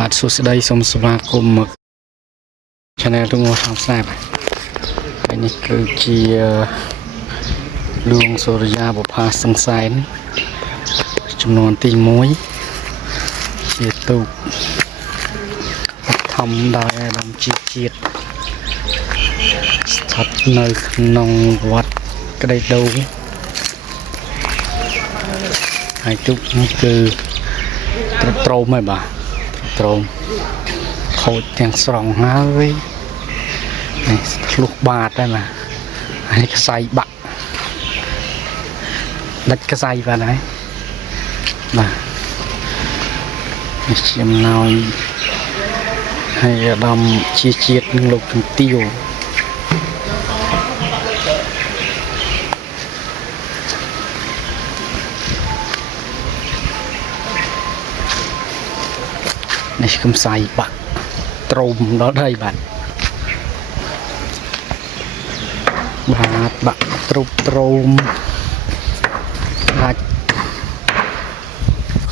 បាទសួស្តីសូមស្វាគមន៍មក Channel ទូមកតាមស្នាប់ហើយនេះគឺជាលួងសូរិយាបុផាសង្សែនចំនួនទី1ជាទូកធម្មដោយអារម្មណ៍ជាតិស្ថិតនៅក្នុងវត្តក្តីដូងហើយទូកនេះគឺត្រោមហើយបាទត្រោមខូចទាំងស្រង់ហើយនេះឆ្លុះបាតហើយបាទហើយខ្សែបាក់ដាច់ខ្សែបាទហើយបាទនេះចំណោយហើយអាដាមជាជាតិនឹងលោកជំទាវនេះកំសៃបាក់ត្រោមដល់đâyបាទបាក់ទ្រុបត្រោមដាច់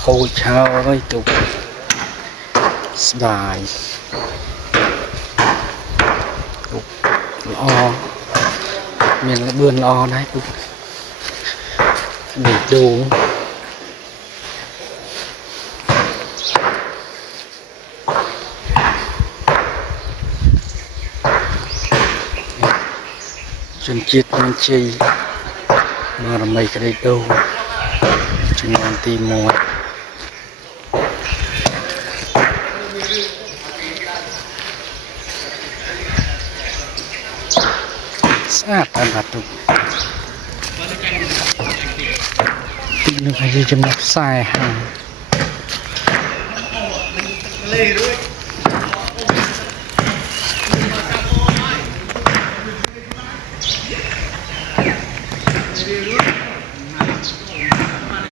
ខូចហើយទូកស្ដាយទូកល្អមានល្បឿនល្អដែរទូកនេះដូងជនជាតិមានជ័យមករមីក្តីដូងចំនួនទី1ស្អាតអត់ទូកទីនោះហើយចំណុចខ្សែហាលេរួច